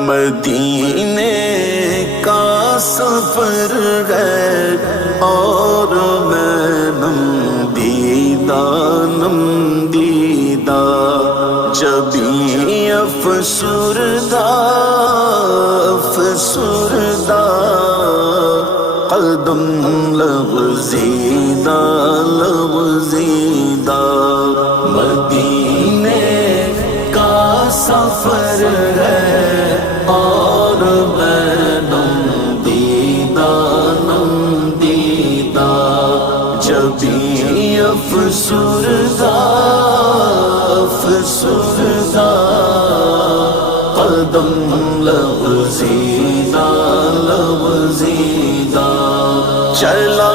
مدینے کا سفر ہے اور میں نم دیدہ جبھی افسردہ قدم لغزیدہ مدینے کا سفر ہے اور میں نم دیدہ جبھی افسردہ قدم لغزیدہ چلا